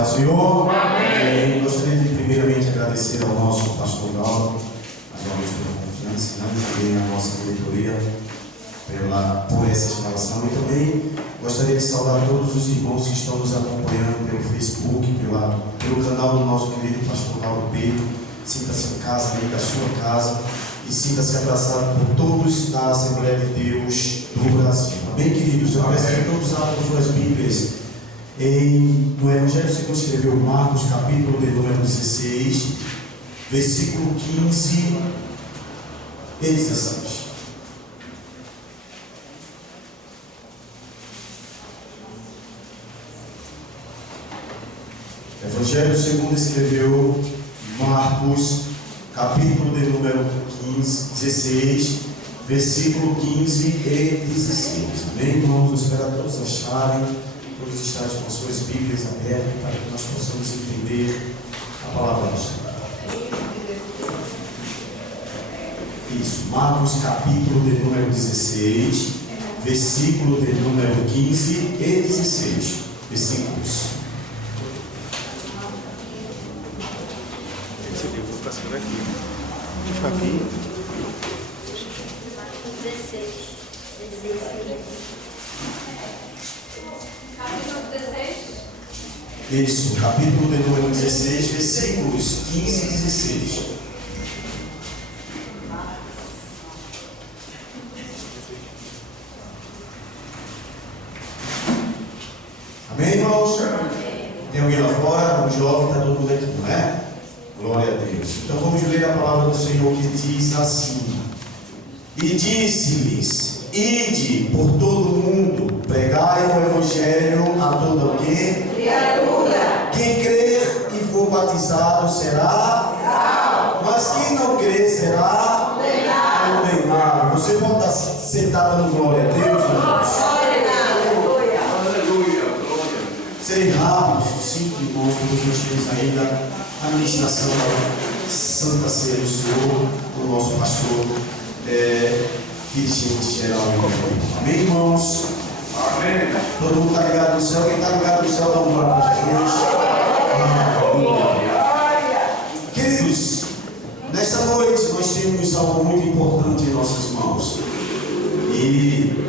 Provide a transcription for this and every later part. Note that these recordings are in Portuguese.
paz do Senhor. Amém. Gostaria de primeiramente agradecer ao nosso pastor Galdo, pela confiança, também à nossa diretoria por essa instalação, e também gostaria de saudar todos os irmãos que estão nos acompanhando pelo Facebook, pelo canal do nosso querido pastor Galdo Pedro. Sinta-se em casa, dentro da sua casa, e sinta-se abraçado por todos da Assembleia de Deus do Brasil. Amém, queridos? Eu peço que todos abram suas Bíblias no Evangelho segundo escreveu Marcos, capítulo de número 16, versículo 15 e 16. Evangelho segundo escreveu Marcos, capítulo de número 16, versículo 15 e 16. Amém, irmãos? Eu espero todos acharem, todos estarem com suas Bíblias abertas, para que nós possamos entender a palavra do Senhor. Isso, Marcos, capítulo de número 16, versículo de número 15 e 16. Versículos. Vou ficar segurando aqui. Vou ficar aqui. 16. Capítulo 16? Isso, capítulo de número 16, versículos 15 e 16. Amém, irmãos? Tem alguém lá fora? Um jovem, está todo mundo aqui, não é? Glória a Deus. Então vamos ler a palavra do Senhor, que diz assim: E disse-lhes: Ide por todo o mundo, pregai o Evangelho a todo alguém. Criatura. Quem crer e for batizado será salvo, mas quem não crer será condenado. Você pode estar sentado dando glória a Deus, irmãos? Serem rápidos, cinco irmãos, porque nós temos ainda a ministração da Santa Ceia do Senhor, do nosso pastor, dirigente geral. Amém, irmãos? Amém. Todo mundo está ligado no céu? Quem está ligado no céu, dá um glória para Jesus. Queridos, nesta noite nós temos algo muito importante em nossas mãos. E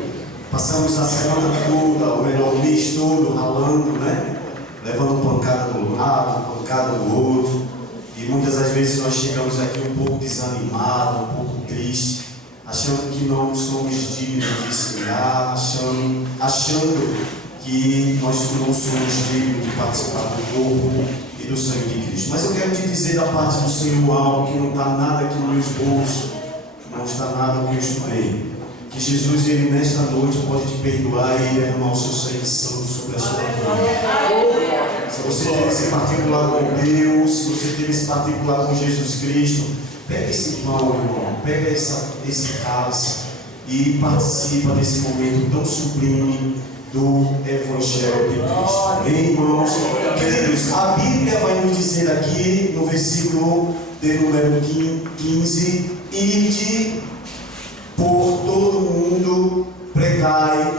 passamos a semana toda, ou melhor, o mês todo, ralando, né? Levando pancada de um lado, pancada do outro. E muitas das vezes nós chegamos aqui um pouco desanimados, um pouco tristes, achando que não somos dignos de semear, achando que nós não somos dignos de participar do corpo e do sangue de Cristo. Mas eu quero te dizer da parte do Senhor algo que não está nada aqui nos meus bolsos, não está nada que eu estudei. Que Jesus, Ele nesta noite pode te perdoar e derramar o seu sangue santo sobre a sua vida. Se você teve esse particular com Deus, se você teve esse particular com Jesus Cristo, pega esse pão, irmão, pega esse cálice e participa desse momento tão sublime do Evangelho de Cristo. Amém, irmãos? Queridos, a Bíblia vai nos dizer aqui no versículo de número 15: Ide por todo mundo, pregai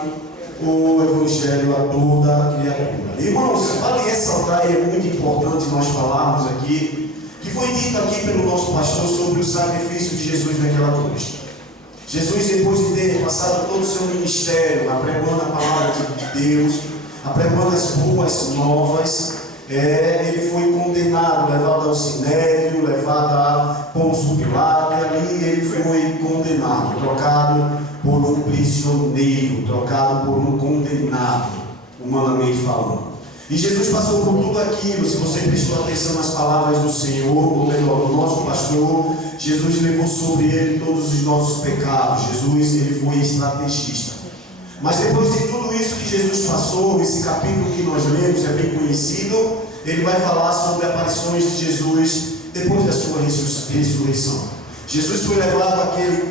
o Evangelho a toda criatura. Irmãos, vale ressaltar, e é muito importante nós falarmos aqui, que foi dito aqui pelo nosso pastor sobre o sacrifício de Jesus naquela cruz. Jesus, depois de ter passado todo o seu ministério, apregando a palavra de Deus, apregando as boas novas, ele foi condenado, levado ao sinédrio, levado a Pôncio Pilato, e ali ele foi condenado, trocado por um prisioneiro, trocado por um condenado, humanamente falando. E Jesus passou por tudo aquilo. Se você prestou atenção nas palavras do Senhor, ou melhor, do nosso pastor, Jesus levou sobre ele todos os nossos pecados. Jesus, ele foi estrategista. Mas depois de tudo isso que Jesus passou, esse capítulo que nós lemos é bem conhecido, ele vai falar sobre aparições de Jesus depois da sua ressurreição. Jesus foi levado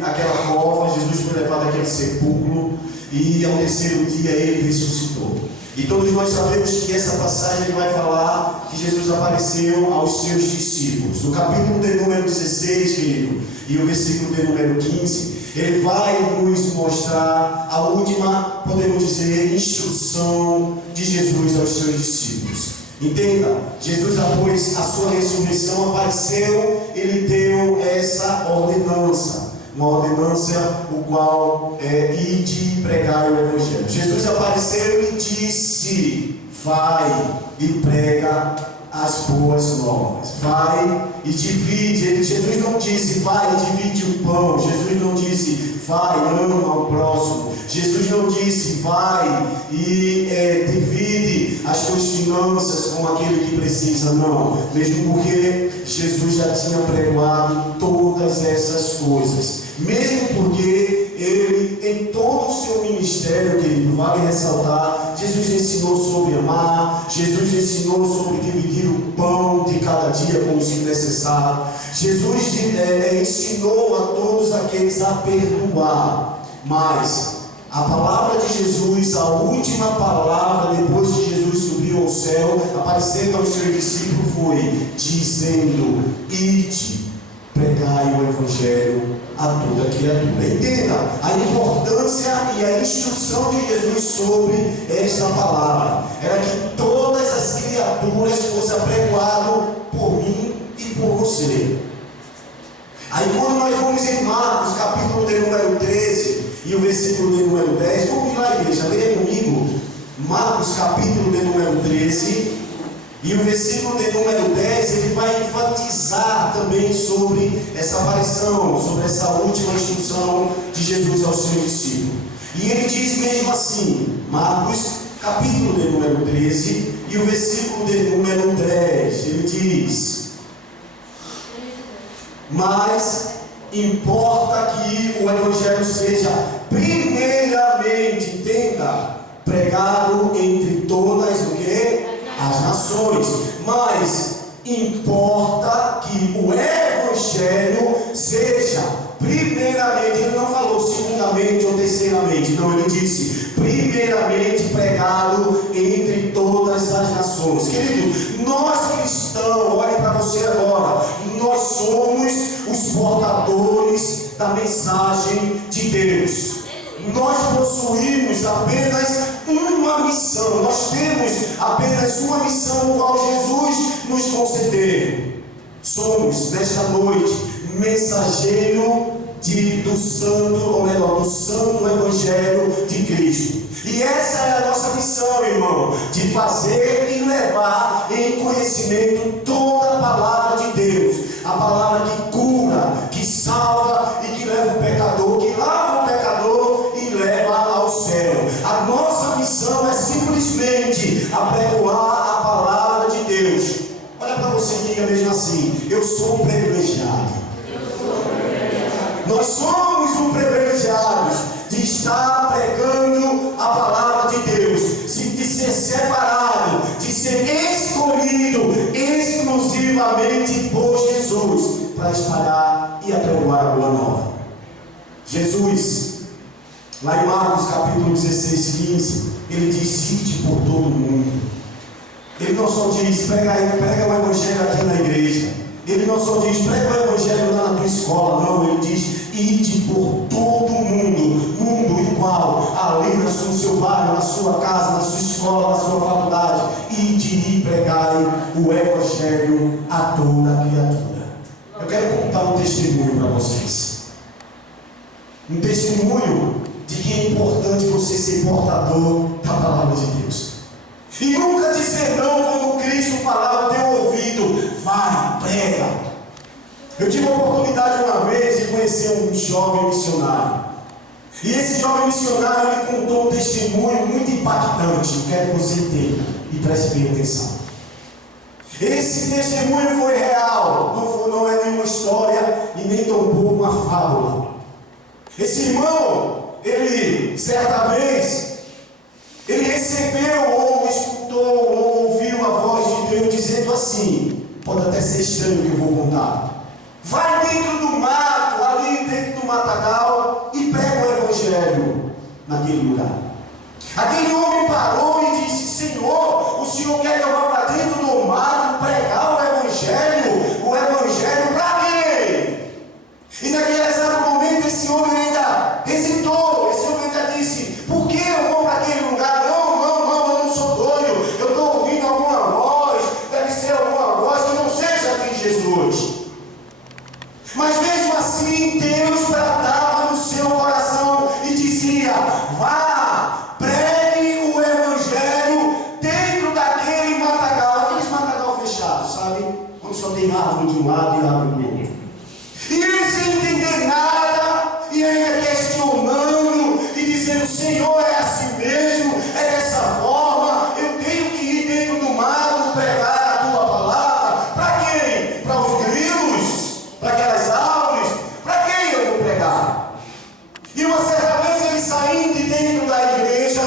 àquela cova, Jesus foi levado àquele sepulcro, e ao terceiro dia ele ressuscitou. E todos nós sabemos que essa passagem ele vai falar que Jesus apareceu aos seus discípulos. No capítulo de número 16, querido, e o versículo de número 15, ele vai nos mostrar a última, podemos dizer, instrução de Jesus aos seus discípulos. Entenda, Jesus após a sua ressurreição apareceu, ele deu essa ordenança. Uma ordenança, o qual é ide e pregai o Evangelho. Jesus apareceu e disse: vai e prega as boas novas. Vai e divide. Jesus não disse: vai e divide o pão. Jesus não disse: vai, ama ao próximo. Jesus não disse: vai e divide as tuas finanças com aquele que precisa. Não, mesmo porque Jesus já tinha pregoado todas essas coisas. Mesmo porque ele, em todo o seu ministério, querido, vale ressaltar, Jesus ensinou sobre amar, Jesus ensinou sobre dividir o pão de cada dia como se necessário. Jesus ensinou a todos aqueles a perdoar. Mas a palavra de Jesus, a última palavra depois de Jesus subiu ao céu, aparecendo aos seus discípulos, foi dizendo: ide, pregai o Evangelho a toda criatura. Entenda a importância e a instrução de Jesus sobre esta palavra. Era que todas as criaturas fossem apregoadas por mim e por você. Aí quando nós vamos em Marcos, capítulo de número 13 e o versículo de número 10, vamos lá, igreja, leia comigo. Marcos, capítulo de número 13 e o versículo de número 10, ele vai enfatizar também sobre essa aparição, sobre essa última instrução de Jesus aos seus discípulos. E ele diz mesmo assim, Marcos, capítulo de número 13 e o versículo de número 10, ele diz: mas importa que o Evangelho seja primeiramente, entenda, pregado entre todas o quê? As nações. Mas importa que o Evangelho seja primeiramente, ele não falou segundamente ou terceiramente, não, ele disse primeiramente pregado entre todas as nações. Querido, nós cristãos, olhe para você agora, nós somos os portadores da mensagem de Deus. Nós possuímos apenas uma missão, nós temos apenas uma missão, qual Jesus nos concedeu. Somos, nesta noite, mensageiro do santo, ou melhor, do santo Evangelho de Cristo. E essa é a nossa missão, irmão, de fazer e levar em conhecimento toda a palavra de Deus, a palavra que cura, que salva e que leva o pecador, que lava o pecador e leva ao céu. A nossa missão é simplesmente apregoar a palavra de Deus. Olha para você e diga mesmo assim: eu sou um privilegiado. Nós somos um privilegiados de estar pregando a palavra de Deus, de ser separado, de ser escolhido exclusivamente por Jesus para espalhar e apregoar a boa nova. Jesus, lá em Marcos capítulo 16, 15, ele diz: ide por todo mundo. Ele não só diz: prega o Evangelho aqui na igreja. Ele não só diz: prega o Evangelho lá na tua escola. Não, ele diz: ide por todo mundo. Mundo igual, ali no seu bairro, na sua casa, na sua escola, na sua faculdade. Ide e pregai o Evangelho a toda criatura. Eu quero contar um testemunho para vocês. Um testemunho de que é importante você ser portador da palavra de Deus. E nunca dizer não quando Cristo falava no teu ouvido: vai, prega. Eu tive a oportunidade uma vez de conhecer um jovem missionário. E esse jovem missionário me contou um testemunho muito impactante. Eu quero que você entenda e preste bem atenção. Esse testemunho foi real, não é nenhuma história e nem tampouco uma fábula. Esse irmão, ele certa vez, ele recebeu ou escutou ou ouviu a voz de Deus dizendo assim, pode até ser estranho o que eu vou contar: vai dentro do mato, ali dentro do matagal, e prega o Evangelho naquele lugar. Aquele homem parou e disse: Senhor, o Senhor quer que eu vá para dentro do mato pregar o Evangelho para quem? E naquele exato momento esse homem ainda hesitou, esse homem ainda disse: por que eu vou para aquele lugar? Não, eu não sou doido, eu estou ouvindo alguma voz, tem árvore de um lado e árvore do outro. E ele sem entender nada, e ainda questionando, e dizendo: Senhor, é assim mesmo, é dessa forma, eu tenho que ir dentro do mato pregar a tua palavra. Para quem? Para os grilos? Para aquelas árvores? Para quem eu vou pregar? E uma certa vez ele saindo de dentro da igreja,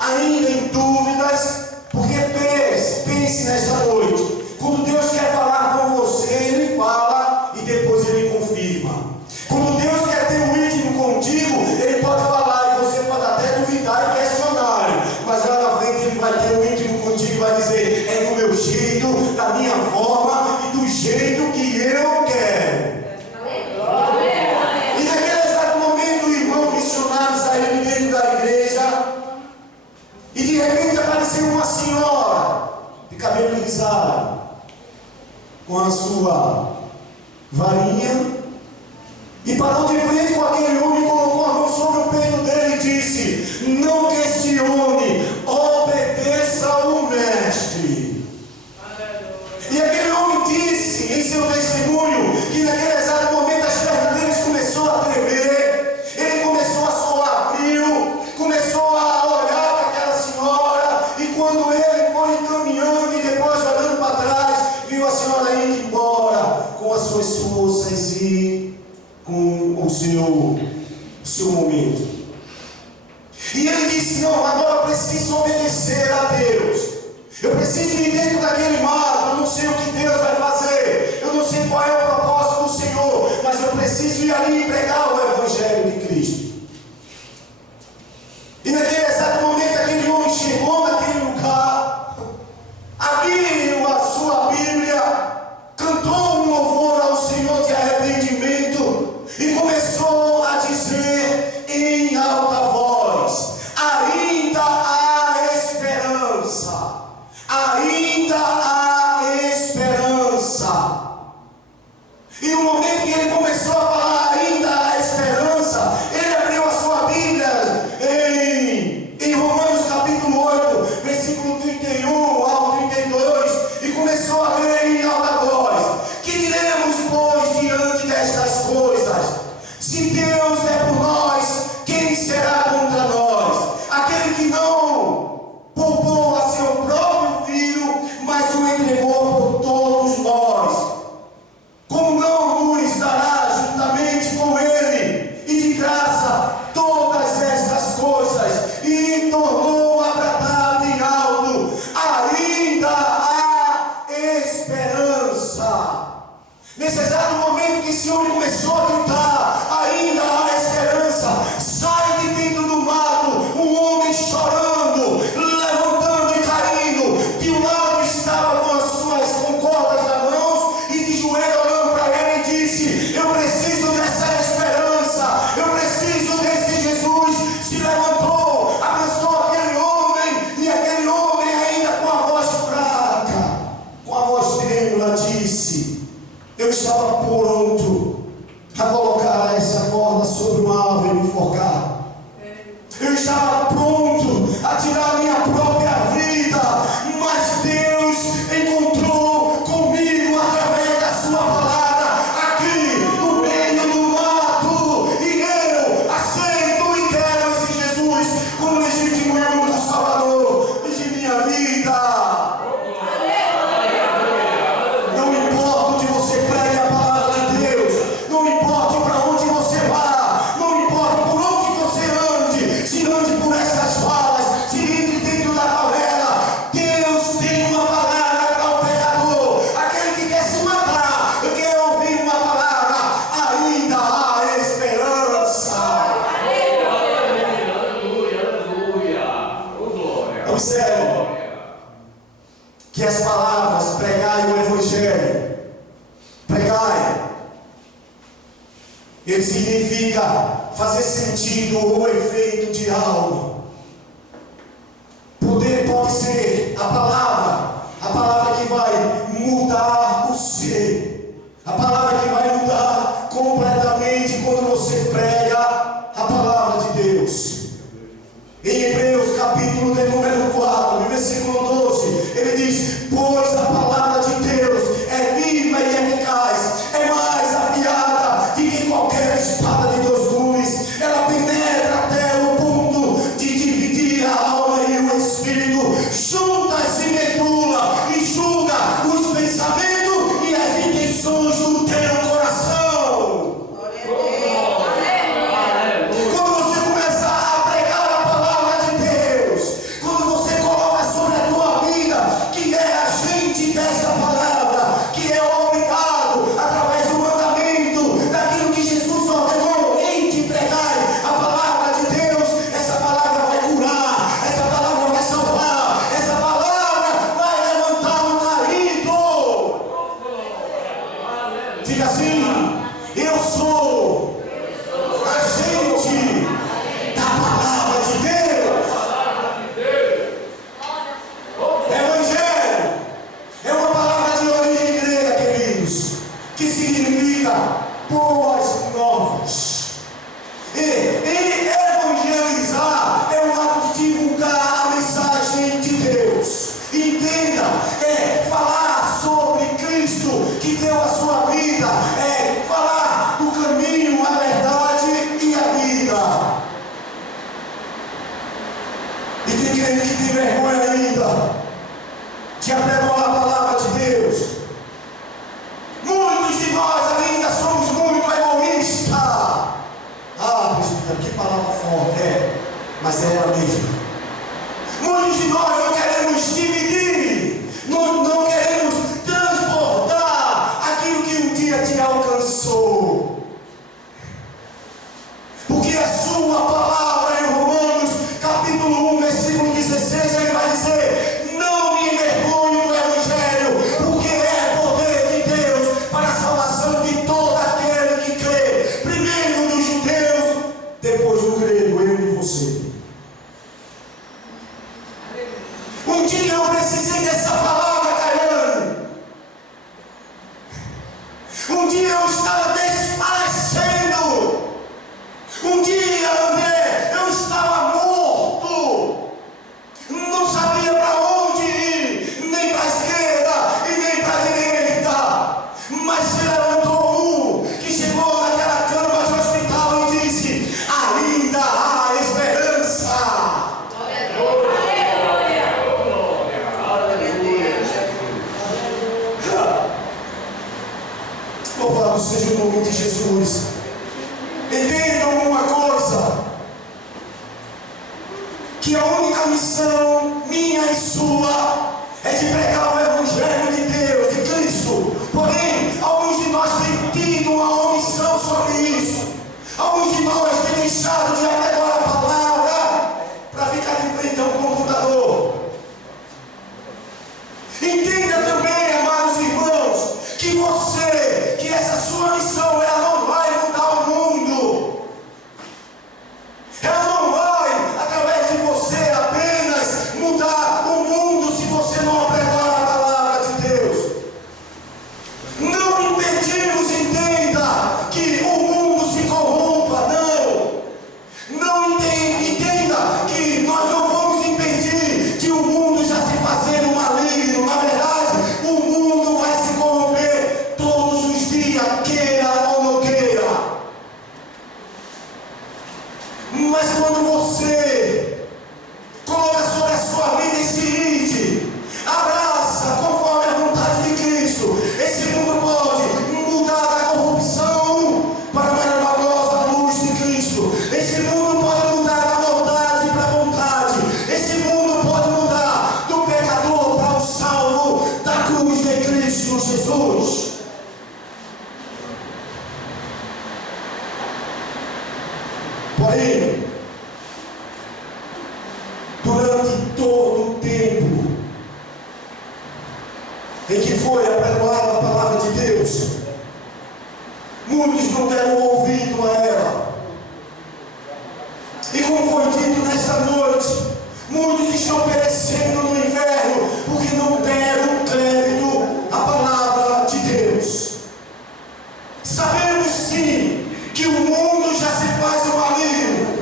ainda em dúvidas, porque pense nesta noite, quando Deus quer falar com você, Ele fala e depois Ele confirma. Quando Deus quer ter um íntimo contigo, Ele pode falar e você pode até duvidar e questionar, mas lá na frente Ele vai ter um íntimo contigo e vai dizer: é do meu jeito, da minha forma e do jeito que eu quero. E naquele exato momento o irmão missionário saiu de dentro da igreja e de repente apareceu uma senhora de cabelo alisado, com a sua varinha, e parou de frente com aquele homem, colocou a mão sobre o peito dele e disse: não questione, obedeça ao mestre. E aquele homem disse em seu testemunho que naquele exato momento as pernas dele começou a tremer, ele começou a suar frio, começou a olhar para aquela senhora, e quando ele foi caminhando e depois olhando para trás, viu a senhora indo embora com as suas forças e com o seu momento. E ele disse: não, agora eu preciso obedecer a Deus. Eu preciso ir dentro daquele mato. Eu não sei o que Deus vai fazer, eu não sei qual é o propósito do Senhor, mas eu preciso ir ali e pregar o Evangelho de Cristo. E naquele exato momento aquele homem chegou naquele lugar, abriu a sua Bíblia, cantou um louvor ao Senhor de arrependimento e começou a dizer em alta voz: ainda há esperança, ainda há esperança. E no momento que ele começou a falar ainda há esperança, ele abriu a sua Bíblia em Romanos capítulo 8, versículo 31 ao 32, e começou a ler em alta voz: que diremos, pois, diante destas coisas? Se Deus é por nós, quem será contra nós? Aquele que não poupou a seu próprio filho, mas o entregou por todos nós, como não nos dará juntamente com ele e de graça todas estas coisas? E tornou a bradar bem alto: ainda há esperança. Nesse exato momento que esse homem começou a gritar: ainda há esperança, sai de dentro do mato um homem chorando, levantando e caindo. De um lado estava com as suas cordas nas mãos e de joelho olhando para ele e disse: eu preciso dessa esperança, eu preciso desse Jesus. Se levantou, abençoou aquele homem, e aquele homem ainda com a voz fraca, com a voz trêmula, disse: eu estava pronto a colocar essa corda sobre uma árvore e me enforcar. Eu estava pronto a tirar a minha própria vida, mas Deus encontrou comigo através da sua palavra aqui no meio do mato, e eu aceito e quero esse Jesus como legítimo e único Salvador de minha vida. Não importa onde você pregue a palavra de Deus, não importa para onde você vá, não importa por onde você ande, se ande por essas falas, se entre dentro da favela, Deus tem uma palavra para o pecador. Aquele que quer se matar, quer ouvir uma palavra: ainda há esperança. Observe que as palavras pregai o Evangelho, pregai, ele significa fazer sentido ou efeito de algo. Poder pode ser a palavra que vai mudar o ser, a palavra que vai mudar completamente quando você prega a palavra de Deus. Em Hebreus capítulo de número 4, versículo 12, ele diz: pois a palavra de Deus é viva e Diga assim: eu sou agente da palavra de Deus. Evangelho é uma palavra de origem grega, queridos, que significa boas novas. E evangelizar é um ato de divulgar a mensagem de Deus. Entenda, é falar sobre Cristo que deu a sua vida, é falar do caminho, a verdade e a vida. E tem crente que tem vergonha ainda de apregoar a palavra de Deus. Muitos de nós ainda somos muito egoístas. Ah, presbítero, que palavra forte é, mas é ela mesma. Muitos de nós não queremos dividir, não queremos transportar aquilo que um dia te alcançou. Porque a sua palavra em Romanos, capítulo 1, versículo 16, ele vai dizer: não me envergonho do Evangelho, porque é poder de Deus para a salvação de todo aquele que crê, primeiro dos judeus, depois do grego, eu e você. Um dia eu precisei dessa palavra, Caiane. Um dia eu estava desfalecendo. Um dia, André, eu estava morto. Não sabia para onde ir, nem para a esquerda e nem para a direita. Mas se levantou um que chegou naquela cama de hospital e disse: ainda há esperança. Louvado seja o nome de Jesus. Entendam uma coisa: que a única missão minha e sua é de pregar o Evangelho de Deus, de Cristo. Porém, alguns de nós têm tido uma omissão sobre isso. Alguns de nós têm deixado de apregoar a palavra para ficar de frente a um computador. Entenda também, amados irmãos, que essa sua missão, ela não vai mudar o mundo. Ela não vai, através de você, apenas mudar o mundo se você não apregoar a palavra de Deus. Não impedimos, entenda, que o mundo se corrompa, não. Não entenda que nós não vamos impedir que o mundo já se fazendo maligno. Na verdade, o mundo vai se corromper todos os dias, queira ou não queira. Mas quando você coloca sobre a sua vida esse ide, abraça conforme a vontade de Cristo, esse mundo pode mudar da corrupção para a maravilhosa luz de Cristo. Esse mundo pode mudar da maldade para a vontade. Esse mundo pode mudar do pecador para o salvo da cruz de Cristo Jesus. Porém, durante todo o tempo em que foi apregoada a palavra de Deus, muitos não deram ouvido a ela. E como foi dito nesta noite, muitos estão perecendo no inferno porque não deram crédito à palavra de Deus. Sabemos sim que o mundo já se faz o maligno.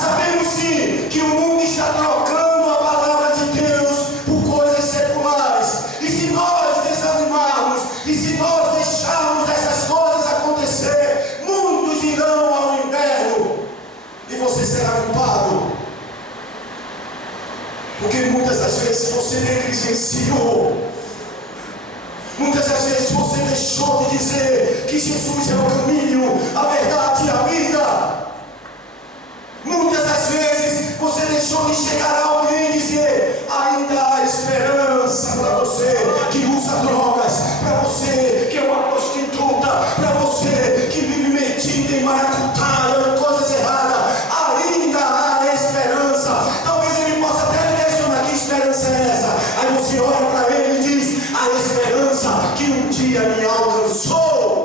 Sabemos sim que o mundo está trocando a palavra de Deus por coisas seculares. E se nós desanimarmos, e se nós deixarmos essas coisas acontecer, muitos irão ao inferno e você será culpado. Porque muitas das vezes você negligenciou. Muitas das vezes você deixou de dizer que Jesus é o caminho, a verdade e a vida. Muitas das vezes você deixou de chegar a alguém e dizer: ainda há esperança para você que usa drogas, para você que é uma prostituta, para você que vive metido em maracutaia, coisas erradas. Ainda há esperança. Talvez ele possa até lhe questionar: que esperança é essa? Aí você olha para ele e diz: a esperança que um dia me alcançou.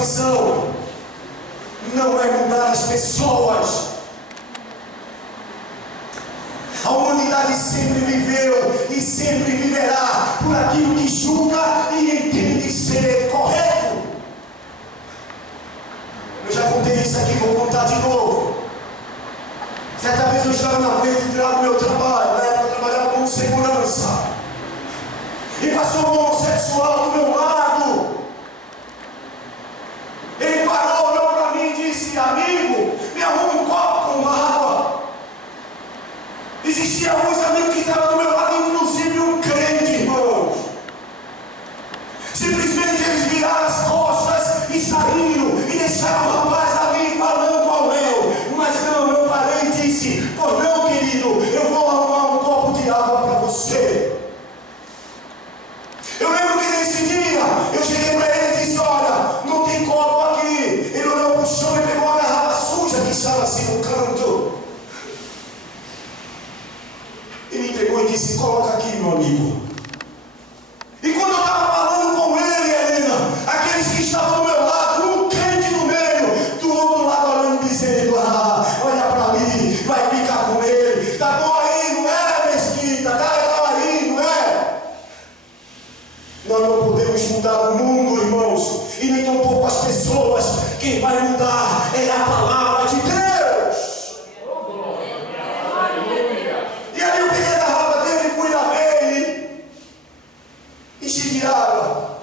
missão não é mudar as pessoas. A humanidade sempre viveu e sempre viverá por aquilo que julga e entende ser correto. Eu já contei isso aqui, vou contar de novo. Certa vez eu estava na frente do meu trabalho, na época eu trabalhava como segurança, e passou um homossexual do meu lado. Ele parou, olhou para mim e disse: amigo, me arruma um copo com água. Existiam alguns amigos que estavam do meu lado, inclusive um crente, irmãos. Simplesmente eles viraram as costas e saíram e deixaram o rapaz ali falando ao eu. Mas não, eu parei e disse: pois não, querido, eu vou arrumar um copo de água para você. Eu lembro que nesse dia eu cheguei para ele e disse: olha, não tem copo aqui. Ele olhou para o chão e pegou uma garrafa suja que estava assim no canto. E me entregou e disse: coloca aqui, meu amigo. E quando eu estava falando com ele, Helena, aqueles que estavam do meu lado, um crente no meio, do outro lado olhando e dizendo: ah, olha para ali, vai ficar com ele. Tá bom aí, não é, Mesquita? Tá legal aí, não é? Nós não podemos mudar o mundo, irmãos, e nem tampouco as pessoas. Quem vai mudar é a palavra de Deus. E aí eu peguei a garrafa dele e fui lá ver ele, enchi de água,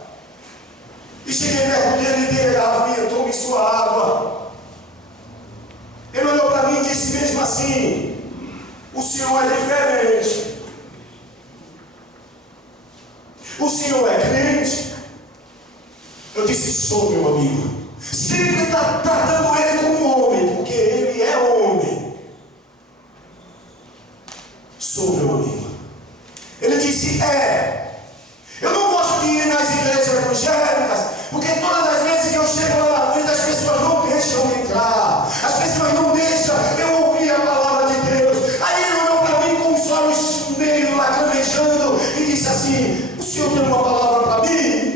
e cheguei perto dele e dei a garrafinha: tome sua água. Ele olhou para mim e disse mesmo assim: o senhor é diferente. O senhor é crente? Eu disse: sou, meu amigo. Sempre está tratando ele como homem, porque ele é homem. Sou, meu amigo. Ele disse: eu não gosto de ir nas igrejas evangélicas, porque todas as vezes que eu chego lá na frente, as pessoas não deixam eu entrar, as pessoas não deixam eu ouvir a palavra de Deus. Aí ele olhou para mim com os olhos meio lacrimejando e disse assim: o senhor tem uma palavra para mim?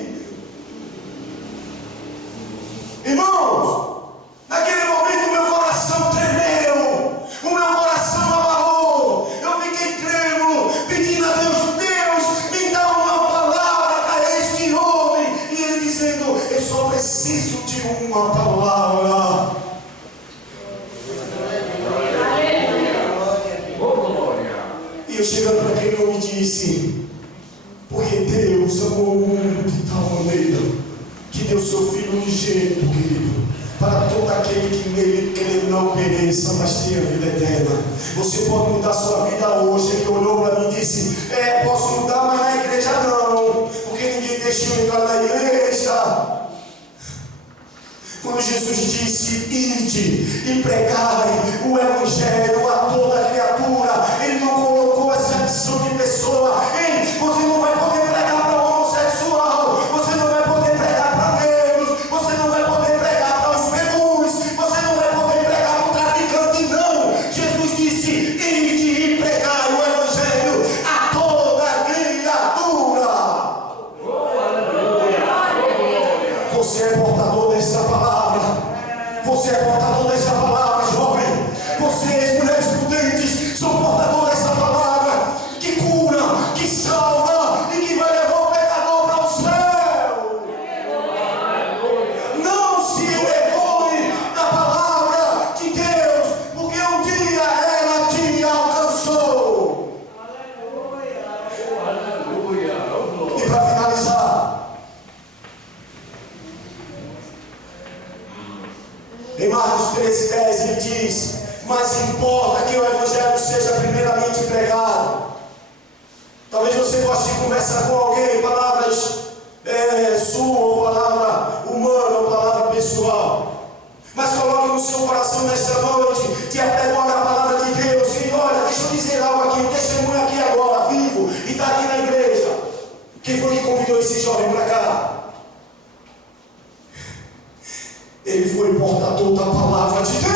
Irmãos, naquele momento o meu coração tremeu, o meu coração abalou, eu fiquei trêmulo, pedindo a Deus: Deus, me dá uma palavra para este homem. E ele dizendo: eu só preciso de uma palavra. E eu chegando para aquele homem disse: porque Deus amou o mundo de tal maneira que deu seu Filho unigênito, querido, para todo aquele que nele crê não pereça, mas tenha vida eterna. Você pode mudar sua vida hoje. Ele olhou para mim e disse: posso mudar, mas na igreja não, porque ninguém deixou eu entrar na igreja. Quando Jesus disse: ide e pregai o evangelho a toda criatura, ele não colocou exceção de pessoa. Ei, você não vai poder pregar para o homossexual, você não vai poder pregar para negros, você não vai poder pregar para os pegus, você não vai poder pregar para o traficante, não. Jesus disse: ide e pregai o evangelho a toda criatura. Você é portador dessa palavra. Você é portador dessa palavra, jovem. Vocês, mulheres prudentes, são portadores dessa palavra que cura, que salva e que vai levar o pecador para o céu. Não se envergonhe da palavra de Deus, porque um dia ela te alcançou. E para finalizar, em Marcos 13:10 ele diz: mas importa que o evangelho seja primeiramente pregado. Talvez você goste de conversar com alguém, palavras sua, ou palavra humana, ou palavra pessoal, mas coloque no seu coração nesta noite, te apegou na palavra de Deus, e olha, deixa eu dizer algo aqui, um testemunho aqui agora, vivo, e está aqui na igreja. Quem foi que convidou esse jovem para cá? Ele foi portador da palavra de Deus.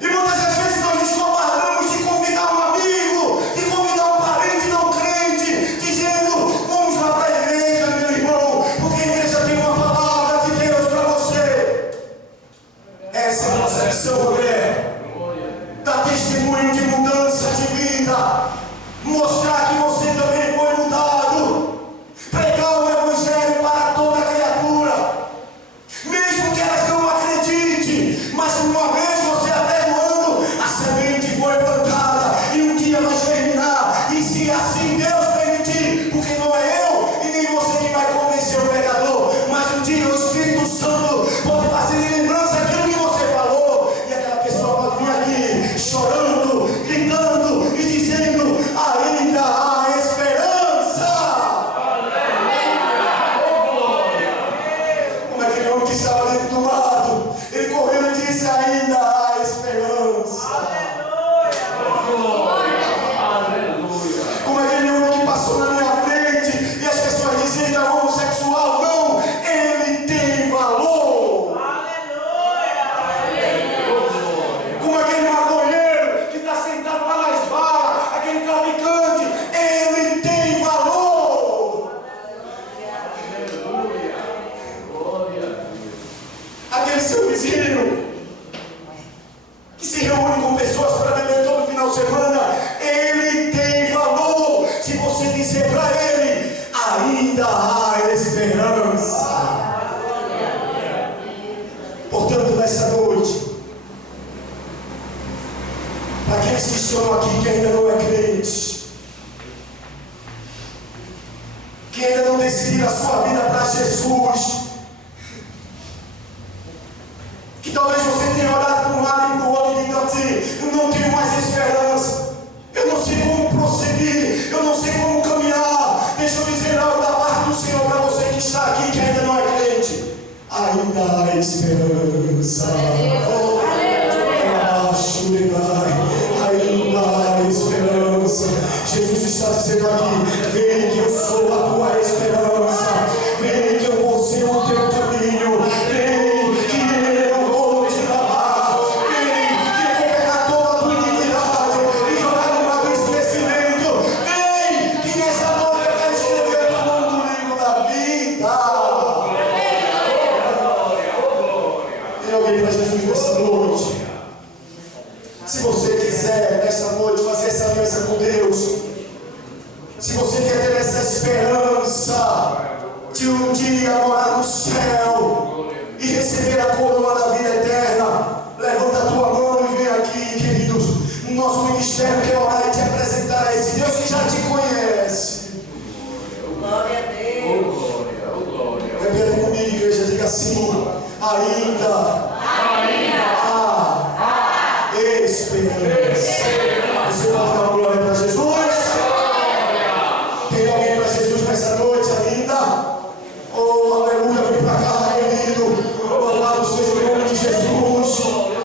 E muitas das vezes nós nos covardamos de convidar um amigo, de convidar um parente não crente, dizendo: vamos lá para a igreja. conversão, mulher. Dar testemunho de mudança de vida. Mostrar que você também foi mudado. Pregar o Evangelho para toda criatura. Mesmo que elas não acreditem, mas uma vez você atenuando, a semente foi plantada e um dia vai germinar. E se assim Deus permitir, porque não é eu e nem você que vai convencer o pecador, mas um dia o Espírito Santo pode fazer em lembrança aquilo que você falou, e aquela pessoa pode vir aqui chorando, gritando e dizendo: ainda há esperança. Como aquele homem que estava dentro do mato, ele correu e disse: ainda há esperança. Como aquele homem que passou na minha frente e as pessoas dizem: é homossexual. Não, ele tem valor. Como aquele maconheiro que está sentado lá na esvala, aquele traficante, ele tem valor. Aquele seu vizinho que se reúne com pessoas para beber todo final de semana, ele tem valor. Se você dizer para ele: ainda há esperança. Portanto, nessa noite, para aqueles que estão aqui que ainda não é crente, que ainda não decidiram a sua vida para Jesus, que talvez você tenha olhado para um lado e para o outro e dito assim: eu não tenho mais esperança, eu não sei como prosseguir, eu não sei como caminhar. Deixa eu dizer algo da parte do Senhor para você que está aqui, que ainda não é crente: ainda há esperança. Ainda há esperança. Jesus está dizendo aqui: vem que eu sou a tua esperança, vem que eu vou ser o teu caminho, vem que eu vou te lavar, vem que eu vou pegar toda a tua iniquidade e jogar no mar do esquecimento, vem que nessa noite eu quero escrever todo o livro da vida. Tem alguém para Jesus nessa noite? Se você quiser nessa noite fazer essa aliança com Deus, se você quer ter essa esperança de um dia morar no céu e receber a coroa da vida eterna, levanta a tua mão e vem aqui, queridos. Nosso ministério quer orar e te apresentar a esse Deus que já te conhece. Glória a Deus. Repita comigo, igreja, diga assim: ainda há esperança. Você vai dar glória para Jesus? Tem alguém